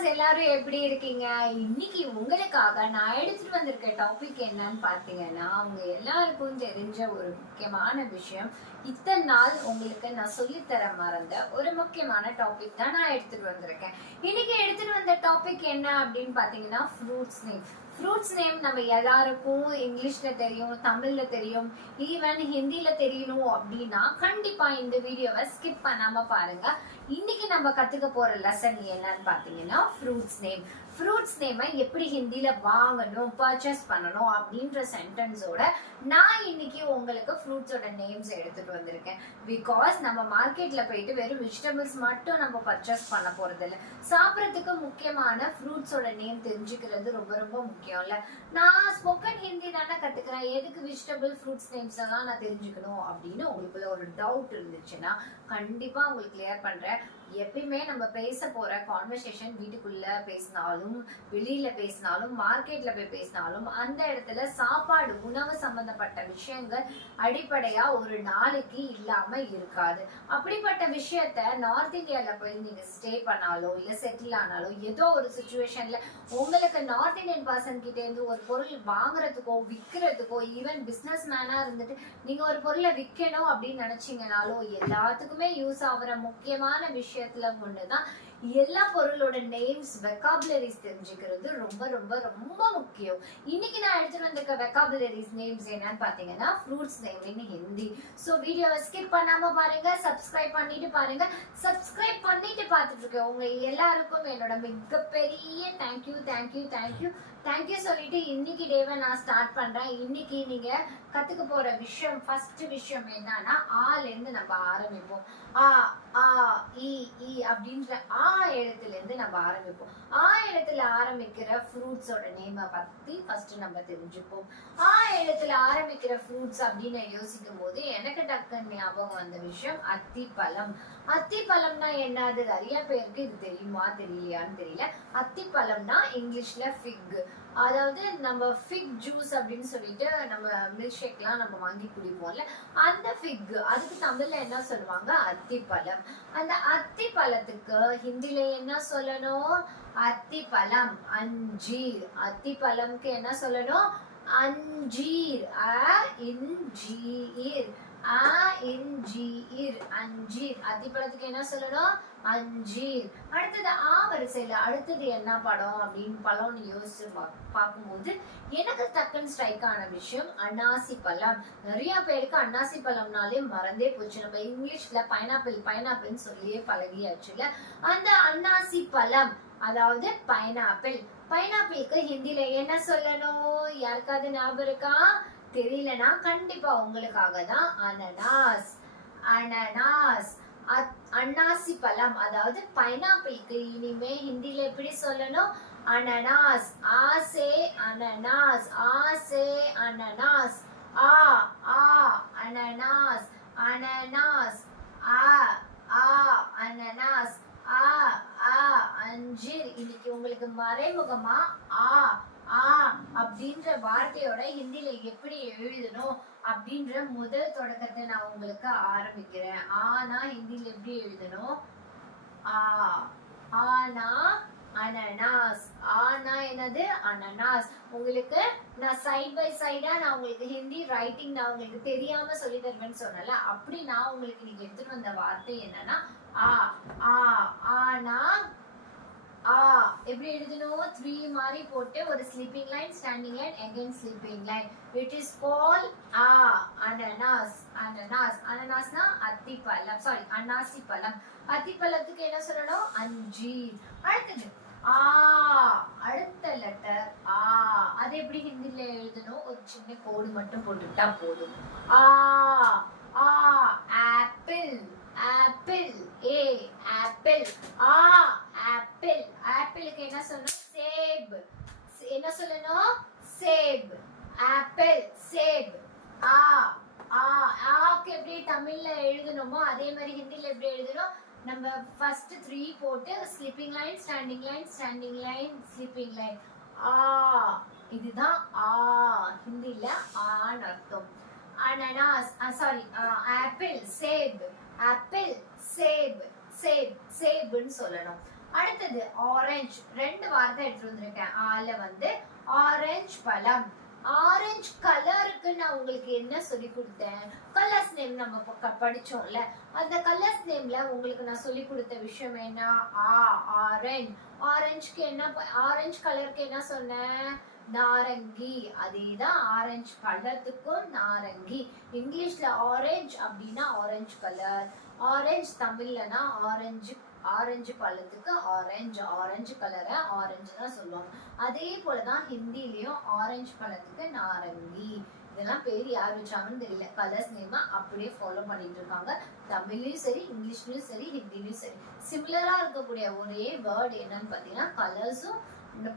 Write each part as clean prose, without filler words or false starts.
Viewers எல்லாரும் எப்படி இருக்கீங்க? இன்னைக்கு உங்களுக்காக நான் எடுத்துட்டு வந்திருக்க டாபிக் என்னன்னு பாத்தீங்கன்னா, அவங்க எல்லாருக்கும் தெரிஞ்ச ஒரு முக்கியமான விஷயம். இத்தனை நாள் உங்களுக்கு நான் சொல்லித்தர மறந்த ஒரு முக்கியமான டாபிக் தான் நான் எடுத்துட்டு வந்திருக்கேன். இன்னைக்கு எடுத்துட்டு வந்த டாபிக் என்ன அப்படின்னு பாத்தீங்கன்னா, ஃப்ரூட்ஸ் நேம். ஃப்ரூட்ஸ் நேம் நம்ம எல்லாருக்கும் இங்கிலீஷ்ல தெரியும், தமிழ்ல தெரியும், ஈவன் ஹிந்தில தெரியணும் அப்படின்னா கண்டிப்பா இந்த வீடியோவை ஸ்கிப் பண்ணாம பாருங்க. இன்னைக்கு நம்ம கத்துக்க போற லெசன் என்னன்னு பாத்தீங்கன்னா ஃப்ரூட்ஸ் நேம். ஃப்ரூட்ஸ் நேமை எப்படி ஹிந்தில வாங்கணும், பர்ச்சேஸ் பண்ணணும் அப்படின்ற சென்டென்ஸோட நான் இன்னைக்கு உங்களுக்கு ஃப்ரூட்ஸோட நேம்ஸ் எடுத்துட்டு வந்திருக்கேன். பிகாஸ் நம்ம மார்க்கெட்ல போயிட்டு வெறும் வெஜிடபிள்ஸ் மட்டும் நம்ம பர்ச்சேஸ் பண்ண போறது இல்லை. சாப்பிட்றதுக்கு முக்கியமான ஃப்ரூட்ஸோட நேம் தெரிஞ்சுக்கிறது ரொம்ப ரொம்ப முக்கியம் இல்ல. நான் ஸ்போக்கன் ஹிந்தி தானே கத்துக்கிறேன், எதுக்கு வெஜிடபிள் ஃப்ரூட்ஸ் நேம்ஸ் எல்லாம் நான் தெரிஞ்சுக்கணும் அப்படின்னு உங்களுக்குள்ள ஒரு டவுட் இருந்துச்சுன்னா கண்டிப்பா உங்களுக்கு கிளியர் பண்றேன். எப்பயுமே நம்ம பேச போற கான்வர்சேஷன் வீட்டுக்குள்ள பேசினாலும், வெளியில பேசினாலும், மார்க்கெட்ல போய் பேசினாலும், அந்த இடத்துல சாப்பாடு, உணவு சம்பந்தப்பட்ட விஷயங்கள் அடிப்படையா ஒரு நாளைக்கு இல்லாம இருக்காது. அப்படிப்பட்ட விஷயத்த நார்த் இந்தியால போய் நீங்க ஸ்டே பண்ணாலோ இல்ல செட்டில் ஆனாலோ ஏதோ ஒரு சுச்சுவேஷன்ல உங்களுக்கு நார்த் இந்தியன் பர்சன் கிட்ட இருந்து ஒரு பொருள் வாங்குறதுக்கோ விற்கிறதுக்கோ, ஈவன் பிசினஸ் மேனா இருந்துட்டு நீங்க ஒரு பொருளை விற்கணும் அப்படின்னு நினைச்சீங்கனாலோ எல்லாத்துக்குமே யூஸ் ஆகுற முக்கியமான விஷயத்துல ஒண்ணுதான் எல்லா பொருளோட நேம்ஸ், வெக்காபுலரிஸ் தெரிஞ்சுக்கிறது ரொம்ப ரொம்ப ரொம்ப முக்கியம். இன்னைக்கு நான் எடுத்துட்டு வந்திருக்க வெக்காபுலரிஸ் நேம்ஸ் என்னன்னு பாத்தீங்கன்னா fruits name in Hindi. So வீடியோவை ஸ்கிப் பண்ணாம பாருங்க, சப்ஸ்கிரைப் பண்ணிட்டு பாருங்க. சப்ஸ்கிரைப் பண்ணிட்டு பார்த்துட்டு இருக்க உங்க எல்லாருக்கும் என்னோட மிகப்பெரிய தேங்க்யூ தேங்க்யூ தேங்க்யூ தேங்க்யூ சொல்லிட்டு இன்னைக்கு டேவை நான் ஸ்டார்ட் பண்றேன். இன்னைக்கு நீங்க கத்துக்க போற விஷயம், ஃபர்ஸ்ட் விஷயம் என்னன்னா ஆல இருந்து நம்ம ஆரம்பிப்போம். ஆ ஆ இ இ அப்படின்ற ஆ எழுத்துல இருந்து நம்ம ஆரம்பிப்போம். ஆ எழுத்துல ஆரம்பிக்கிற ஃப்ரூட்ஸோட நேமை பத்தி ஃபர்ஸ்ட் நம்ம தெரிஞ்சுப்போம். ஆ எழுத்துல ஆரம்பிக்கிற ஃப்ரூட்ஸ் அப்படின்னு யோசிக்கும் போது எனக்கு டக்குன்னு ஞாபகம் வந்த விஷயம் அத்திப்பழம். அத்திப்பழம்னா என்னது? நிறைய பேருக்கு இது தெரியுமா தெரியலையான்னு தெரியல. அத்திப்பழம்னா இங்கிலீஷ்ல ஃபிக். அதாவது நம்ம ஃபிக் ஜூஸ் அப்படின்னு சொல்லிட்டு நம்ம மில்க் ஷேக்லாம் நம்ம வாங்கி குடிப்போம்ல, அந்த ஃபிக், அதுக்கு தமிழ்ல என்ன சொல்லுவாங்க? அத்திப்பழம். அந்த அத்திப்பழத்துக்கு ஹிந்தில என்ன சொல்லணும்? அத்திப்பழம், அஞ்சீர். அத்திப்பழம்க்கு என்ன சொல்லணும்? அஞ்சீர். இன்ஜீர். அஞ்சீர். அத்திப்பழத்துக்கு என்ன சொல்லணும்? அஞ்சீர். அடுத்தது ஆ வரிசையில அடுத்தது என்ன படம் அப்படின்னு பழம்னு யோசிச்சு பார்க்கும்போது எனக்கு டக்குன்னு ஸ்ட்ரைக் ஆன விஷயம் அன்னாசி பழம். நிறைய பேருக்கு அன்னாசி பழம்னாலே மறந்தே போச்சு. நம்ம இங்கிலீஷ்ல பைனாப்பிள் பைனாப்பிள்னு சொல்லியே பழகியாச்சுல. அந்த அன்னாசி பழம் அதாவது பைனாப்பிள். பைனாப்பிளுக்கு ஹிந்தில என்ன சொல்லணும்? யாருக்காவது ஞாபகம் இருக்கா? தெரியலனா கண்டிப்பா உங்களுக்காக தான் அனனாஸ். அனனாஸ். அன்னாசி பழம் அதாவது பைனாப்பிளுக்கு இனிமே ஹிந்தில எப்படி சொல்லணும்? அனனாஸ். ஆசே அனனாஸ். ஆசே அனனாஸ். ஆ ஆ அனனாஸ். அனனாஸ். ஆ ஆ அனனாஸ். ஆ ஆ அஞ்சீர். இன்னைக்கு உங்களுக்கு மறைமுகமா ஆ ஆ அப்படின்ற வார்த்தையோட ஹிந்தில எப்படி எழுதணும் அப்படின்ற முதல் தொடக்கத்தை நான் உங்களுக்கு ஆரம்பிக்கிறேன். ஆனா ஹிந்தில எப்படி எழுதணும்? ஆ ஆனா அனனாஸ். ஆனா என்னது? அனனாஸ். உங்களுக்கு நான் சைட் பை சைடா நான் உங்களுக்கு ஹிந்தி ரைட்டிங் நான் உங்களுக்கு தெரியாம சொல்லி தருவேன்னு சொன்னல, அப்படி நான் உங்களுக்கு நீங்க எடுத்துட்டு வந்த வார்த்தை என்னன்னா ஆ ஆ ஆனா ஆ எப்படி எழுதணும்? 3 மாதிரி போட்டு ஒரு sleeping line, standing line, again sleeping line. It is call ஆ அனனாஸ். அனனாஸ். அனனாஸ்னா அத்திப்பழம், சாரி அன்னாசி பழம். அத்திப்பழத்துக்கு என்ன சொல்லணும்? அஞ்சீர். அடுத்தது ஆ, அடுத்த லெட்டர் ஆ. அது எப்படி ஹிந்தில எழுதணும்? ஒரு சின்ன கோடு மட்டும் போட்டுட்டா போதும். ஆ ஆ ஆப்பிள். ஆப்பிள். ஏ ஆப்பிள். ஆ ஆப்பிள். ஆப்பிளுக்கு என்ன சொல்லணும்? சேப். என்ன சொல்லணும்? சேப். ஆப்பிள் சேப். ஆ ஆ ஆக்கு எப்படி தமிழ்ல எழுதணுமோ அதே மாதிரி ஹிந்தில எப்படி எழுதணும்? நம்ம ஃபர்ஸ்ட் 3 போட்டு sleeping line, standing line, standing line, sleeping line. ஆ இதுதான் ஆ ஹிந்தில ஆன்னு அர்த்தம். அனனாஸ், சாரி ஆப்பிள் சேப். ஆப்பிள் சேப். சேப் சேப்னு சொல்லணும். அடுத்தது ஆரஞ்சு, 2 வார்த்தை எடுத்து வந்திருக்கேன். ஆல வந்து ஆரஞ்சு பழம். ஆரஞ்சு கலருக்கு நான் உங்களுக்கு என்ன சொல்லி கொடுத்தேன்? கலர்ஸ் நேம் நம்ம படிச்சோம்ல. அந்த கலர்ஸ் நேம்ல உங்களுக்கு நான் சொல்லி கொடுத்த விஷயம் என்ன? ஆரஞ்சு. ஆரஞ்சுக்கு என்ன, ஆரஞ்சு கலருக்கு என்ன சொன்னேன்? நாரங்கி. அதேதான் ஆரஞ்சு பழத்துக்கும் நாரங்கி. இங்கிலீஷ்ல ஆரஞ்சு அப்படின்னா ஆரஞ்சு கலர், ஆரஞ்சு தமிழ்லனா ஆரஞ்சு. ஆரஞ்சு பழத்துக்கு ஆரஞ்சு, ஆரஞ்சு கலரை ஆரஞ்சு தான் சொல்லுவாங்க. அதே போலதான் ஹிந்திலயும் ஆரஞ்சு பழத்துக்கு நாரங்கி. இதெல்லாம் பேர் யார் வச்சாங்கன்னு தெரியல. கலர்ஸ் நேமா அப்படியே ஃபாலோ பண்ணிட்டு இருக்காங்க. தமிழ்லயும் சரி, இங்கிலீஷ்லயும் சரி, ஹிந்திலயும் சரி. சிமிலரா இருக்கக்கூடிய ஒரே வேர்ட் என்னன்னு பாத்தீங்கன்னா கலர்ஸும் இந்த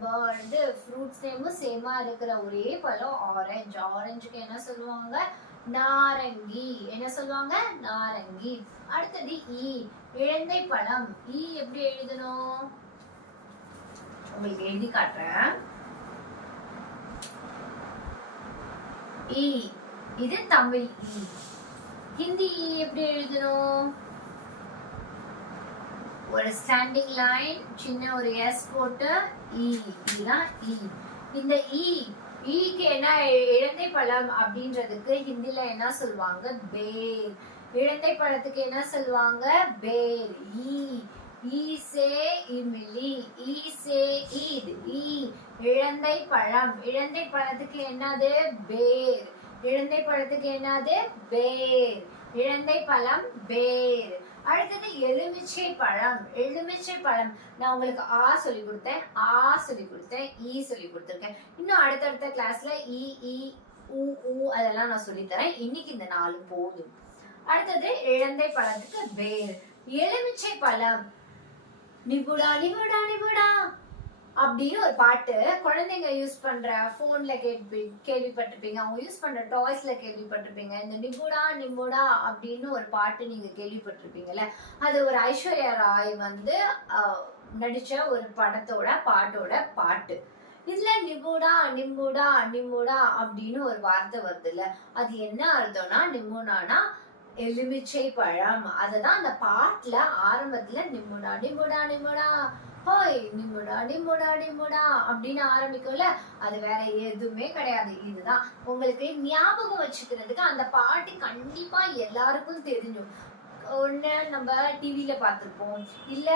ஃப்ரூட்ஸ் நேமும் சேமா இருக்கிற ஒரே பழம் ஆரஞ்சு. ஆரஞ்சுக்கு என்ன சொல்லுவாங்க? நாரங்கி. என்ன சொல்லுவாங்க? நாரங்கி. அடுத்தது ஈ, இழந்தை பழம். ஈ எப்படி எழுதணும்? உங்களுக்கு எழுதி காட்டுறேன். ஈ, இது தமிழ் ஈ. ஹிந்தி ஈ எப்படி எழுதணும்? ஒரு ஸ்டாண்டிங் லைன், சின்ன ஒரு எஸ் போட்டு ஈ. இதுதான் ஈ. இந்த ஈ, ஈக்கு என்ன, இழந்தை பழம் அப்படின்றதுக்கு ஹிந்தில என்ன சொல்லுவாங்க? பேர். இழந்தை பழத்துக்கு என்ன சொல்லுவாங்க? பேர். ஈ, ஈ சே இமிலி, ஈ சே ஈத். ஈ, இழந்தை பழம். இழந்தை பழத்துக்கு என்னது? பேர். இழந்தை பழத்துக்கு என்னது? பேர். இழந்தை பழம் பேர். அடுத்தது எலுமிச்சை பழம். எலுமிச்சை பழம் நான் உங்களுக்கு ஆ சொல்லி கொடுத்தேன், ஆ சொல்லி கொடுத்தேன், ஈ சொல்லி கொடுத்துருக்கேன். இன்னும் அடுத்தடுத்த கிளாஸ்ல ஈ ஈ ஊ ஊ அதெல்லாம் நான் சொல்லி தரேன். இன்னைக்கு இந்த 4 போதும். அடுத்தது இழந்தை பழத்துக்கு பேர். எலுமிச்சை பழம். நிபுடா நிபுடா நிபுடா அப்படின்னு ஒரு பாட்டு குழந்தைங்க யூஸ் பண்ற போன்ல கேள்விப்பட்டிருப்பீங்க. அவங்க யூஸ் பண்ற டாய்ஸ்ல கேள்விப்பட்டிருப்பீங்க. இந்த நிபுடா நிபுடா அப்படின்னு ஒரு பாட்டு நீங்க கேள்விப்பட்டிருப்பீங்கல்ல. அது ஒரு ஐஸ்வர்யா ராய் வந்து நடிச்ச ஒரு பாட்டோட பாட்டு. இதுல நிபுடா நிம்புடா நிம்புடா அப்படின்னு ஒரு வார்த்தை வருது இல்ல, அது என்ன அர்த்தம்னா நிம்புடானா எலுமிச்சை பழம். அததான் அந்த பாட்டுல ஆரம்பத்துல நிம்புடா நிம்புடா நிம்புடா ஹோய் நிம்புடா நிம்புடா நிம்புடா அப்படின்னு ஆரம்பிக்கும்ல, அது வேற எதுவுமே கிடையாது. இதுதான் உங்களுக்கு ஞாபகம் வச்சுக்கிறதுக்கு. அந்த பாட்டு கண்டிப்பா எல்லாருக்கும் தெரியும். ஒண்ணு நம்ம டிவில பார்த்திருப்போம், இல்ல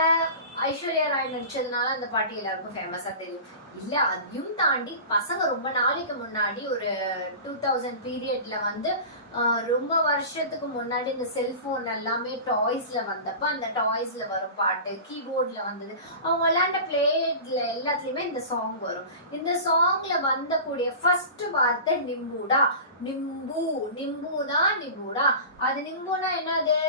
ஐஸ்வர்யா ராய் நடிச்சதுனால அந்த பாட்டு எல்லாருக்கும் ஃபேமஸா தெரியும். இல்ல அதையும் தாண்டி பசங்க ரொம்ப நாளைக்கு முன்னாடி ஒரு 2000 பீரியட்ல வந்து ரொம்ப வருஷத்துக்கு முன்னாடி இந்த செல்போன் எல்லாமே டாய்ஸ்ல வந்தப்ப அந்த டாய்ஸ்ல வரும் பாட்டு, கீபோர்ட்ல வந்தது, அவங்க விளையாண்ட பிளேட்ல எல்லாத்துலயுமே இந்த சாங் வரும். இந்த சாங்ல வந்த கூடிய ஃபர்ஸ்ட் வார்த்தை நிம்புடா. நிம்பு, நிம்புனா நிம்புடா. அது நிம்புனா என்னது?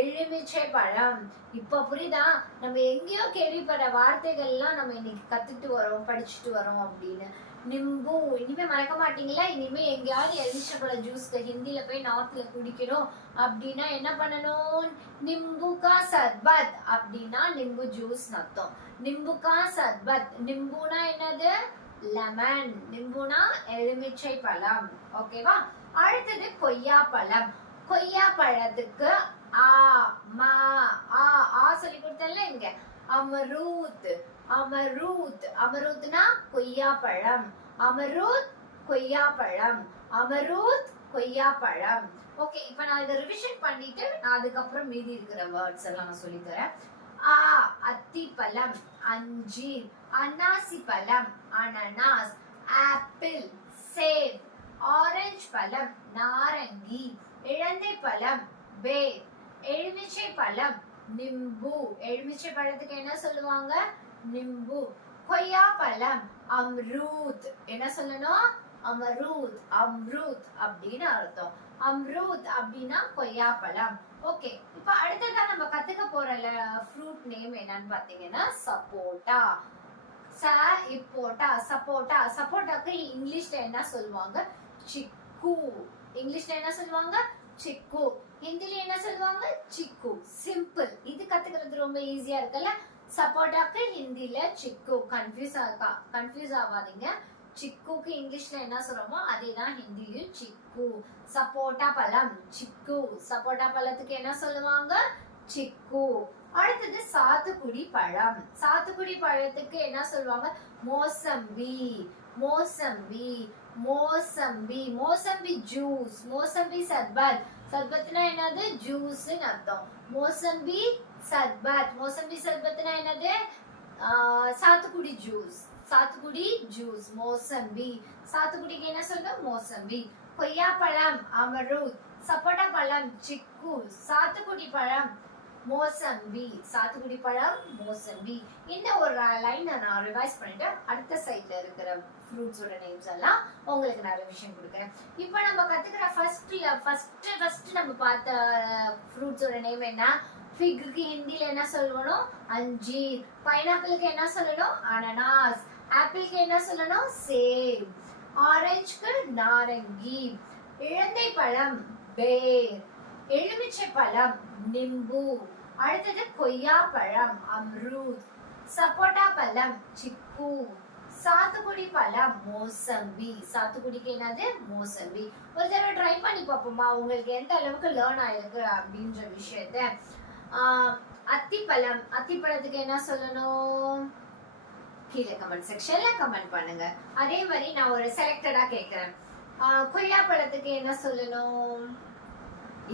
எலுமிச்சை பழம். இப்ப புரியுதா? நம்ம எங்கேயோ கேள்விப்படுற வார்த்தைகள் எல்லாம் நம்ம இன்னைக்கு கத்துட்டு வரோம், படிச்சுட்டு வரோம் அப்படின்னு. நிம்பு இனிமே மறக்க மாட்டீங்களா? இனிமே எங்கேயாவது எலுமிச்சம்பழ ஜூஸ் ஹிந்தில போய் நார்த்ல குடிக்கணும் அப்படின்னா என்ன பண்ணணும்? நிம்புகா சர்பத் அப்படின்னா நிம்பு ஜூஸ் அர்த்தம். நிம்புகா சர்பத். நிம்புனா என்னது? லெமன். நிம்புனா எலுமிச்சை பழம். ஓகேவா? அடுத்தது கொய்யா பழம். கொய்யா பழத்துக்கு ஆ மா ஆ ஆ சொல்லி கொடுத்தல இங்க. அமரூத். அமரூத். அமரூத்னா கொய்யா பழம். அமரூத் கொய்யா பழம். அமரூத் கொய்யா பழம். ஓகே, இப்ப நான் இதை ரிவிஷன் பண்ணிட்டு நான் அதுக்கப்புறம் மீதி இருக்கிற வேர்ட்ஸ் எல்லாம் நான் சொல்லி தரேன். ஆ அத்தி பழம், அஞ்சீர், அன்னாசி பழம், அனனாஸ், ஆப்பிள், சேப், ஆரஞ்சு பழம், நாரங்கி, இழந்தை பழம், பேர், எலுமிச்சை பழம், நிம்பு. எலுமிச்சை பழத்துக்கு என்ன சொல்லுவாங்க? நிம்பு. கொய்யா பழம் அம்ரூத். என்ன சொல்லணும்? அமரூத். அம்ரூத் அப்படின்னு அர்த்தம். அம்ரூத் அப்படின்னா கொய்யா பழம். ஓகே, இப்ப அடுத்ததா நம்ம கத்துக்க போற ஃப்ரூட் நேம் என்னன்னு பாத்தீங்கன்னா சப்போட்டா. சப்போட்டா. சப்போட்டாக்கு இங்கிலீஷ்ல என்ன சொல்லுவாங்க? சிக்கு. இங்கிலீஷ்ல என்ன சொல்லுவாங்க? சிக்கு. ஹிந்தில என்ன சொல்லுவாங்க? சிக்கு. சிம்பிள். இது கத்துக்கிறது ரொம்ப ஈஸியா இருக்குல்ல. சப்போட்டாக்கு ஹிந்தில சிக்கு. கன்ஃபியூஸ் ஆகாதீங்க. சிக்குக்கு இங்கிலீஷ்ல என்ன சொல்றோமோ அதேதான் ஹிந்திலயும் சிக்கு. சப்போட்டா பழம் சிக்கு. சப்போட்டா பழத்துக்கு என்ன சொல்லுவாங்க? சிக்கு. அடுத்தது சாத்துக்குடி பழம். சாத்துக்குடி பழத்துக்கு என்ன சொல்லுவாங்க? மோசம்பி. மோசம்பி மோசம்பி மோசம்பி ஜூஸ். மோசம்பி சர்பத். சர்பத்னா என்னது? ஜூஸ்னு அர்த்தம். மோசம்பி சர்பத். மோசம்பி சர்பத்னா என்னது? சாத்துக்குடி ஜூஸ். சாத்துக்குடி ஜூஸ். மோசம்பி. சாத்துக்குடிக்கு என்ன சொல்லணும்? மோசம்பி. கொய்யா பழம் அமரூத். சப்போட்டா பழம் சிக்கு. சாத்துக்குடி பழம் மோசம்பி. சாத்துக்குடி பழம் மோசம்பி. இந்த ஒரு லைனை நான் ரிவைஸ் பண்ணிட்டு அடுத்த சைட்ல இருக்கிற ஃப்ரூட்ஸோட நேம்ஸ் எல்லாம் உங்களுக்கு நான் ரிவிஷன் கொடுக்குறேன். இப்போ நம்ம கத்துக்கிற ஃபர்ஸ்ட் நம்ம பார்த்த ஃப்ரூட்ஸோட நேம் என்ன? ஃபிக்குக்கு ஹிந்தில என்ன சொல்லணும்? அஞ்சீர். பைனாப்பிளுக்கு என்ன சொல்லணும்? அனனாஸ். ஆப்பிளுக்கு என்ன சொல்லணும்? சேப். ஆரஞ்சுக்கு நாரங்கி. இழந்தை பழம் பேர். எலுமிச்சை பழம் நிம்பு. அடுத்தது கொய்யா பழம் அம்ரூத். சப்போட்டா பழம் சிக்கு. சாத்துக்குடி பழம் மோசம்பி. சாத்துக்குடிக்கு என்னது? மோசம்பி. ஒரு தடவை ட்ரை பண்ணி பார்ப்போமா உங்களுக்கு எந்த அளவுக்கு லேர்ன் ஆயிருக்கு அப்படின்ற விஷயத்த. அத்திப்பழம். அத்திப்பழத்துக்கு என்ன சொல்லணும்? கீழே கமெண்ட் செக்ஷன்ல கமெண்ட் பண்ணுங்க. அதே மாதிரி நான் ஒரு செலக்டடா கேக்குறேன். கொய்யா பழத்துக்கு என்ன சொல்லணும்?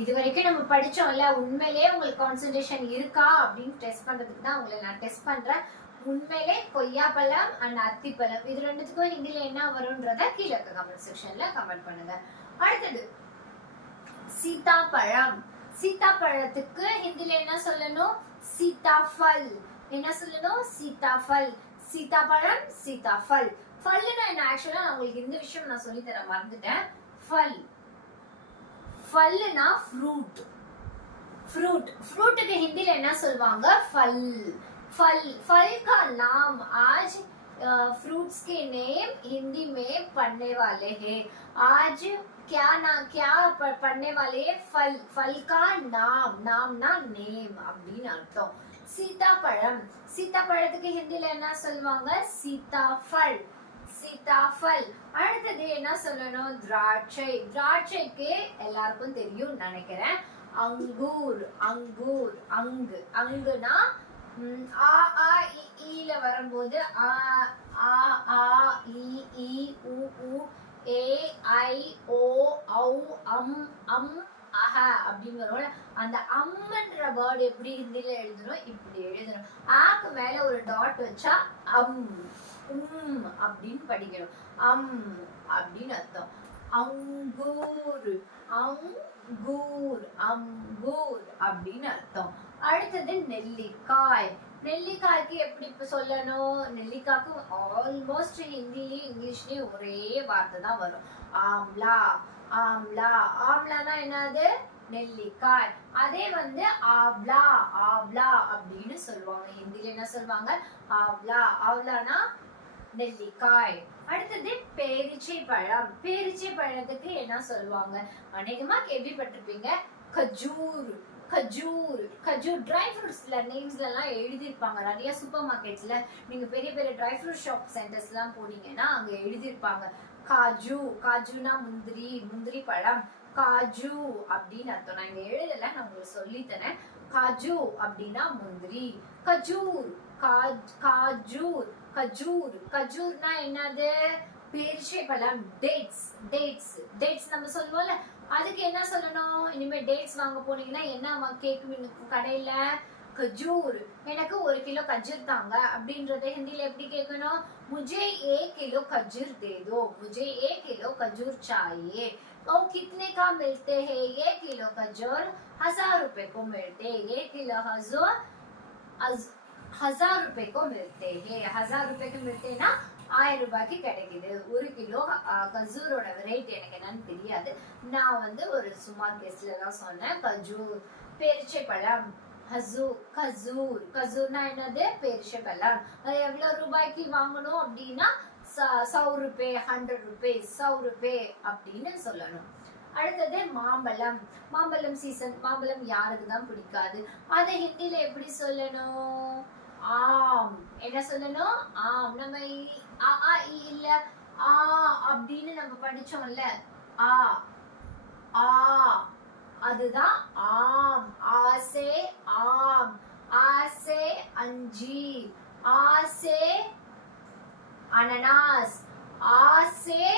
இது வரைக்கும் நம்ம படிச்சோம்ல, உண்மையிலேயே உங்களுக்கு கான்சென்ட்ரேஷன் இருக்கா அப்படின்னு டெஸ்ட் பண்றதுக்கு தான் உங்களை நான் டெஸ்ட் பண்றேன். உண்மையிலே கொய்யா பழம் அண்ட் அத்திப்பழம் இது ரெண்டுத்துக்கும் ஹிந்தில என்ன வரும்ன்றத கீழே கமெண்ட் செக்ஷன்ல கமெண்ட் பண்ணுங்க. அடுத்தது சீதாப்பழம். சீதாப்பழத்துக்கு ஹிந்தில என்ன சொல்லணும்? சீதாஃபல். என்ன சொல்லணும்? சீதாஃபல். சீதாப்பழம் சீதாஃபல். ஃபல்லுனா என்ன? ஆக்சுவலா நான் உங்களுக்கு இந்த விஷயம் நான் சொல்லி தர மறந்துட்டேன். ஃபல். ஃபல்லுனா ஃப்ரூட். फ्रूट फ्रूट के हिंदी में ना சொல்வாங்க फल फल फल का नाम आज फ्रूट्स के नेम हिंदी में पढ़ने वाले हैं. आज क्या पढ़ने वाले हैं? फल फल का नाम नाम ना नेम அப்படின்னு அர்த்தம். சீதாப்பழம். சீதாப்பழத்துக்கு ஹிந்தில என்ன சொல்வாங்க? சீதாஃபல். சீதாஃபல். அடுத்தது என்ன சொல்லணும்? திராட்சை. திராட்சைக்கு எல்லாருக்கும் தெரியும் நினைக்கிறேன். अंगूर अंगूर अंग अंगना आ आ ईல வரும்போது आ आ आ ई ई उ उ ए ஐ ஓ ஔ அம் அம் அஹ அப்படின்னு வரும்ல, அந்த அம்ன்ற வேர்ட் எப்படி ஹிந்தில எழுதணும்? இப்படி எழுதணும். ஆக்கு மேல ஒரு டாட் வச்சா அம் அப்படின்னு படிக்கணும். அம் அப்படின்னு அர்த்தம். அங்கூர் அங்கூர் அங்கூர் அப்படின்னு அர்த்தம். அடுத்தது நெல்லிக்காய். நெல்லிக்காய்க்கு எப்படி இப்ப சொல்லணும்? நெல்லிக்காய்க்கு ஆல்மோஸ்ட் ஹிந்திலயும் இங்கிலீஷ்லயும் ஒரே வார்த்தை தான் வரும். ஆம்லா ஆம்லா. ஆம்லானா என்னது? நெல்லிக்காய். அதே வந்து ஆவ்லா ஆவ்லா அப்படின்னு சொல்லுவாங்க. ஹிந்தில என்ன சொல்லுவாங்க? ஆவ்லா. ஆவ்லானா நெல்லிக்காய். அடுத்தது பேரிச்சை பழம். பேரிச்சை பழத்துக்கு என்ன சொல்லுவாங்க? அநேகமா கேள்விப்பட்டிருப்பீங்க, கஜூர். கஜூர் கஜூர். ட்ரை ஃப்ரூட்ஸ்ல நேம்ஸ்ல எல்லாம் எழுதியிருப்பாங்க. நிறைய சூப்பர் மார்க்கெட்ஸ்ல நீங்க பெரிய பெரிய ட்ரை ஃப்ரூட் ஷாப் சென்டர்ஸ் எல்லாம் போனீங்கன்னா அங்க எழுதியிருப்பாங்க காஜு. காஜுனா முந்திரி. முந்திரி பழம் காஜு அப்படின்னு அர்த்தம். நான் இங்க எழுதல, நான் உங்களுக்கு சொல்லி தரேன். காஜு அப்படின்னா முந்திரி. கஜூர் காஜூர் கஜூர். கஜூர்னா என்னது? பேரிச்சை பழம். டேட்ஸ் டேட்ஸ் டேட்ஸ் நம்ம சொல்லுவோம்ல, அதுக்கு என்ன சொல்லணும்? இனிமே டேட்ஸ் வாங்க போனீங்கன்னா என்ன கேக்கு கடையில? கஜூர். எனக்கு 1 கிலோ கஜூர் தாங்க அப்படின்றத ஹிந்தில எப்படி கேட்கணும்? मुझे 1 किलो खजूर दे दो. मुझे 1 किलो खजूर चाहिए. और कितने का मिलते हैं? 1 किलो खजूर 1000 रुपए को मिलते हैं. 1 किलो खजूर 1000 रुपए को मिलते हैं. 1000 रुपए को मिलते हैं ना, 1000 ரூபாய்க்கு கிடைக்குது. 1 கிலோ கஜூரோட ரேட் எனக்கு என்னன்னு தெரியாது, நான் வந்து ஒரு சும்மா கெஸ்ட்ல தான் சொன்னேன். கஜூர். பேரிச்சை பழம் கஜூர். கஜூர்னா என்னது? பேரிச்சை பழம். அது எவ்வளவு ரூபாய்க்கு வாங்கணும் அப்படின்னா 100 रुपए 100 रुपए 100 रुपए அப்படின்னு சொல்லணும். அடுத்தது மாம்பழம். மாம்பழம் சீசன். மாம்பழம் யாருக்கு தான் பிடிக்காது? அதை ஹிந்தில எப்படி சொல்லணும்? ஆம். என்ன சொல்லணும்? ஆம். நம்ம இல்ல ஆ அப்படின்னு நம்ம படிச்சோம்ல, ஆ ஆ அதுதான் ஆம். ஆசே ஆம். आ से अंजीर, आ से अनानास, आ से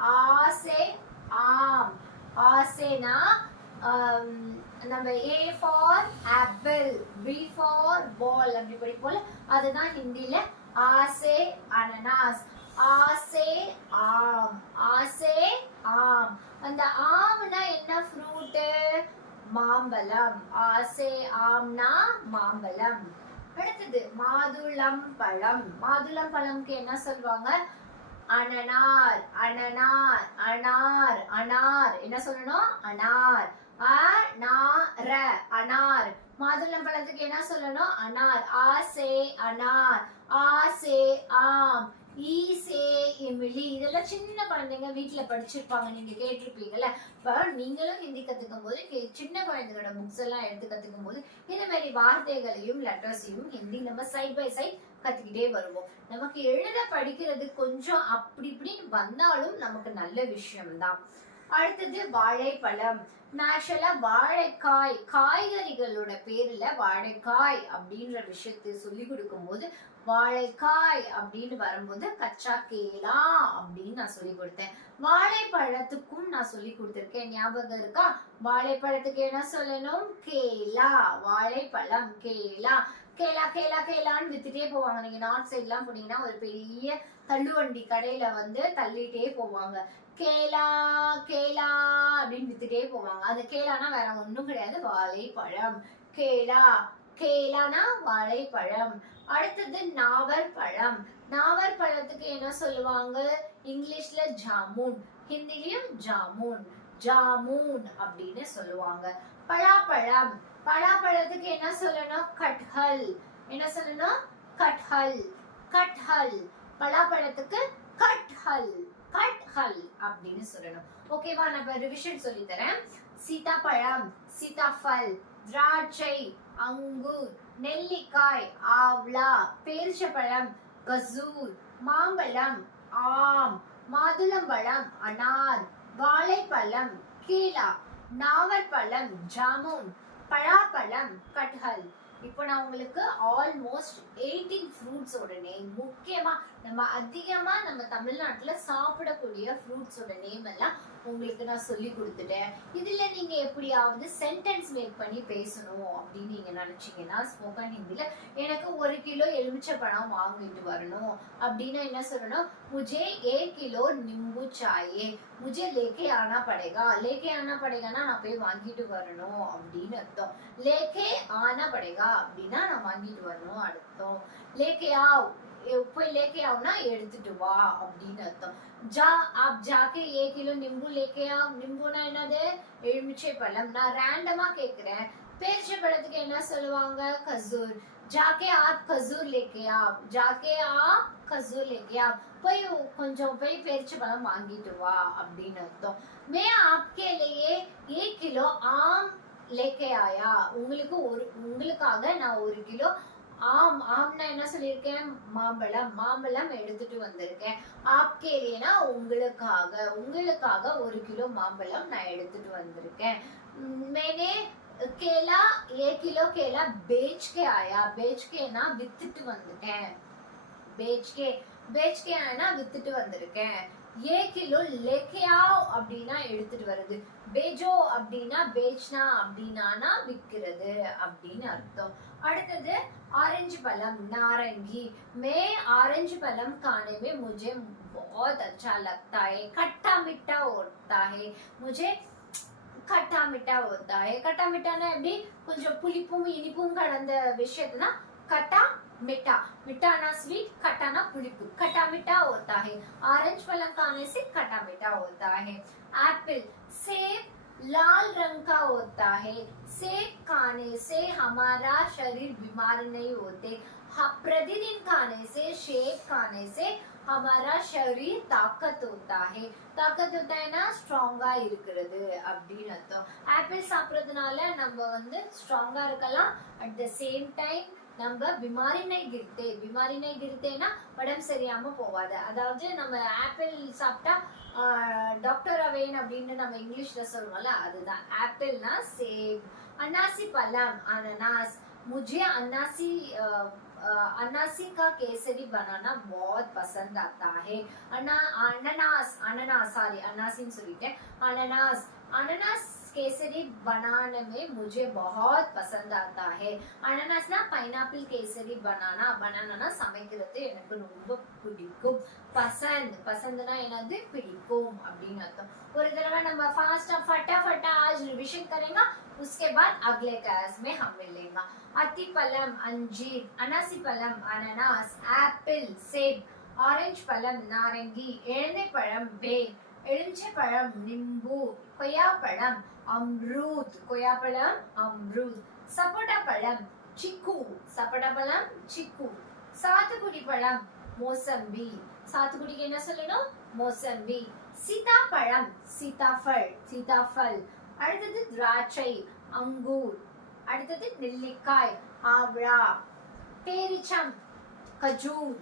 आम, आ से ना நம்ம A for apple, B for ball அப்படி படிப்போம்ல, அதுதான் ஹிந்தில आ से अनानास, आ से आम, आ से आम. அந்த ஆம்னா என்ன ஃப்ரூட்? மாம்பழம். आ से ஆம்னா மாம்பழம். அடுத்தது மாதுளம் பழம். மாதுளம் பழம்க்கு என்ன சொல்வாங்க? அனனார், அனனார், அனார், அனார். என்ன சொல்லணும்? அனார். அனார, அனார். மாதுளம் பழத்துக்கு என்ன சொல்லணும்? அனார். ஆ சே அனார், ஆ சே ஆம், ஈ சே இமிலி. இதெல்லாம் சின்ன குழந்தைங்க வீட்டுல படிச்சிருப்பாங்க, நீங்க கேட்டிருப்பீங்கல்ல. இப்ப நீங்களும் ஹிந்தி கத்துக்கும் போது சின்ன குழந்தைகளோட புக்ஸ் எல்லாம் எடுத்து கத்துக்கும் போது இந்த மாதிரி வார்த்தைகளையும் லெட்டர்ஸையும் ஹிந்தி நம்ம சைட் பை சைட் கத்துக்கிட்டே வருவோம். நமக்கு எழுத படிக்கிறது கொஞ்சம் அப்படி இப்படின்னு வந்தாலும் நமக்கு நல்ல விஷயம்தான். அடுத்தது வாழைப்பழம். நேச்சுரலா வாழைக்காய், காய்கறிகளோட பேர்ல வாழைக்காய் அப்படின்ற விஷயத்தை சொல்லி கொடுக்கும் போது வாழைக்காய் அப்படின்னு வரும்போது கச்சா கேலா அப்படின்னு நான் சொல்லி கொடுத்தேன். வாழைப்பழத்துக்கும் நான் சொல்லி கொடுத்திருக்கேன், ஞாபகம் இருக்கா? வாழைப்பழத்துக்கு என்ன சொல்லணும்? கேலா. வாழைப்பழம் கேலா. கேலா கேலா கேலான்னு வித்துட்டே போவாங்க. நீங்க நார்த் சைட் எல்லாம் போனீங்கன்னா ஒரு பெரிய தள்ளுவண்டி கடையில வந்து தள்ளிட்டே போவாங்க. கேலா கேலா அப்படின்னு வித்துட்டே போவாங்க. அந்த கேலானா வேற ஒண்ணும் கிடையாது, வாழைப்பழம். கேலா, கேலானா வாழைப்பழம். அடுத்தது நாவற்பழம். நாவற்பழத்துக்கு என்ன சொல்லுவாங்க? இங்கிலீஷ்ல ஜாமுன், ஹிந்திலயும் ஜாமுன், ஜாமுன் அப்படின்னு சொல்லுவாங்க. பலாப்பழம். பலாப்பழத்துக்கு என்ன சொல்லணும்? கட்ஹல். என்ன சொல்லணும்? கட்ஹல், கட்ஹல். பலாப்பழத்துக்கு கட்ஹல், கட்ஹல் அப்படின்னு சொல்லணும். ஓகேவா? நான் ரிவிஷன் சொல்லி தரேன். சீதாப்பழம், சீதாஃபல், திராட்சை, அங்கூர், நெல்லிக்காய், ஆவ்லா, பேரிச்சப்பழம், கசூர், மாம்பழம், ஆம், மாதுளம்பழம், அனார், வாழைப்பழம், கீழா, நாவற்பழம், ஜாமுன், பலாப்பழம், கட்ஹல். இப்போ நான் உங்களுக்கு ஆல்மோஸ்ட் 18 ஃப்ரூட்ஸோட நேம், முக்கியமா நம்ம அதிகமா நம்ம தமிழ்நாட்டுல சாப்பிடக்கூடிய ஃப்ரூட்ஸோட நேம் எல்லாம் உங்களுக்கு நான் சொல்லி கொடுத்துட்டேன். இதுல நீங்க எப்படியாவது சென்டென்ஸ் மேக் பண்ணி பேசணும் அப்படின்னு நீங்க நினைச்சீங்கன்னா ஸ்போக்கன் ஹிந்தில எனக்கு 1 கிலோ எலுமிச்சை பழம் வாங்கிட்டு வரணும் அப்படின்னா என்ன சொல்லணும்? मुझे 1 किलो नींबू चाहिए, मुझे लेके आना पड़ेगा. लेके आना पड़ेगा ना நான் போய் வாங்கிட்டு வரணும் அப்படின்னு அர்த்தம். लेके आना पड़ेगा அப்படின்னா நான் வாங்கிட்டு வரணும் அர்த்தம். लेके आओ, போய் लेके आओ ना எடுத்துட்டு வா அப்படின்னு அர்த்தம். जा आप जाके 1 किलो नींबू लेके आओ. नींबूனா என்னது? எலுமிச்சை பழம். நான் ரேண்டமா கேக்குறேன். பேரிச்சை பழத்துக்கு என்ன சொல்லுவாங்க? खजूर. जाके आप खजूर लेके आओ, जाके आप खजूर लेके आओ. போய் கொஞ்சம் போய் பேரிச்சை பழம் வாங்கிட்டு வா அப்படின்னு அர்த்தம். मैं आपके लिए 1 किलो आम लेके आया. உங்களுக்காக நான் 1 கிலோ ஆம், ஆம்னா என்ன சொல்லியிருக்கேன்? மாம்பழம், மாம்பழம் எடுத்துட்டு வந்திருக்கேன். ஆப்கே லியேனா உங்களுக்காக, உங்களுக்காக 1 கிலோ மாம்பழம் நான் எடுத்துட்டு வந்திருக்கேன். मैंने केला 1 किलो केला बेच के आया. बेच के ना வித்துட்டு வந்துட்டேன். बेच के आया வித்துட்டு வந்திருக்கேன். 1 கிலோ लेके आओ அப்படினா எடுத்துட்டு வருது. बेचो அப்படினா बेचना அப்படினா விக்கிறது அப்படின்னு அர்த்தம். அடுத்தது ऑरेंज पलम, नारंगी. मैं ऑरेंज पलम खाने में मुझे बहुत अच्छा लगता है. खट्टा मीठा होता है. मुझे खट्टा मीठा होता है. खट्टा मीठा ना எப்படி கொஞ்சம் புளிப்பும் இனிப்பும் கலந்த விஷயத்தை खट्टा मीठा. मीठा ना स्वीट, खट्टा ना पुलिपु. खट्टा मीठा होता है. ऑरेंज फल खाने से खट्टा मीठा होता है. एप्पल, सेब लाल रंग का होता है. सेब खाने से हमारा शरीर बीमार नहीं होते. प्रतिदिन खाने से, सेब खाने से हमारा शरीर ताकत होता है. ताकत होता है ना ஸ்ட்ராங்கா இருக்குது அப்படின்னு அர்த்தம். ஆப்பிள் சாப்பிடுறதுனால நம்ம வந்து ஸ்ட்ராங்கா இருக்கலாம். அட் த சேம் டைம் நம்ம பிமாரி நை கிருத்தேனா உடம்பு சரியாம போவாது. அதாவது நம்ம ஆப்பிள் சாப்பிட்டா டாக்டர் அவேன் அப்படின்னு நம்ம இங்கிலீஷ்ல சொல்லுவோம்ல, அதுதான். ஆப்பிள்னா சேப். அன்னாசி பழம், அனனாஸ். मुझे अनासी का केसरी बनाना बहुत पसंद आता है। अनानास सॉरी अनासी சொல்லிட்டேன்। अनानास केसरी बनाने में मुझे बहुत पसंद आता है। अनानासனா பைனாப்பிள் கேசரி बनाना சமைக்கிறது எனக்கு ரொம்ப பிடிக்கும்। பசந்த்னா என்னது பிடிக்கும் அப்படின்னு அர்த்தம்। ஒரு தடவை நம்ம फास्टा फटाफट आज रिवीजन करेंगे, उसके बाद अगले क्लास में हम मिलेंगे। अतिपलम अंजीर, अनासी पलम अनानास, एप्पल सेब, ऑरेंज पलम नारंगी, एळने पழம் बेर, एळंचे पழம் नींबू, कोया पழம் अमरूद, कोया पழம் अमरूद, सपोटा पழம் चिक्कू, सपोटा पழம் चिक्कू, सातुकुड़ी पழம் मौसम्बी, सातुकुड़ी के என்ன சொல்லணும் मौसम्बी, सीतापழம் सीताफल, அடுத்தது திராட்சை अंगूर, அடுத்தது நெல்லிக்காய் ஆவளா, பேரிச்சம் खजूर,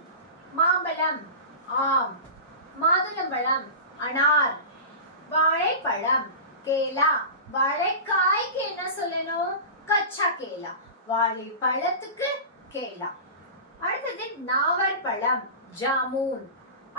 மாம்பழம் ஆம், மாதுளம்பழம் अनार, வாழைப்பழம் கேலா, வாழைக்காய்க்கு என்ன சொல்லணும் கச்சா கேலா, வாழைப்பழத்துக்கு கேலா, அடுத்தது நாவற்பழம் ஜாமூன்,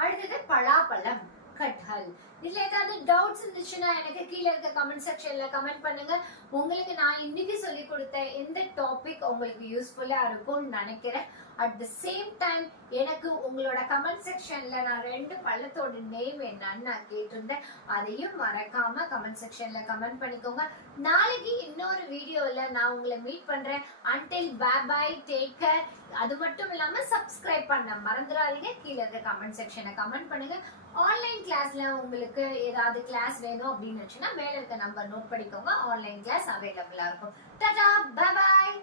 அடுத்தது பலாப்பழம் கட்ஹல்। இதுல ஏதாவது டவுட்ஸ் இருந்துச்சுன்னா எனக்கு கீழே இருக்க கமெண்ட் செக்ஷன்ல கமெண்ட் பண்ணுங்க। உங்களுக்கு நான் இன்னைக்கு சொல்லி கொடுத்த எந்த டாபிக் உங்களுக்கு யூஸ்ஃபுல்லா இருக்கும்னு நினைக்கிறேன்। அட் த சேம் டைம் எனக்கு உங்களோட கமெண்ட் செக்ஷன்ல நான் 2 பழத்தோட நேம் என்னன்னு நான் கேட்டிருந்தேன், அதையும் மறக்காம கமெண்ட் செக்ஷன்ல கமெண்ட் பண்ணிக்கோங்க। நாளைக்கு இன்னொரு வீடியோல நான் உங்களை மீட் பண்றேன்। until bye bye, take care। அது மட்டும் இல்லாம சப்ஸ்கிரைப் பண்ண மறந்துடாதீங்க। கீழே இருக்க கமெண்ட் செக்ஷனை கமெண்ட் பண்ணுங்க। ஆன்லைன் கிளாஸ்ல உங்களுக்கு ஏதாவது கிளாஸ் வேணும் அப்படின்னு வச்சுன்னா மேல இருக்க நம்பர் நோட் பண்ணிக்கோங்க, ஆன்லைன் கிளாஸ் அவைலபிளா இருக்கும்। Tata bye by.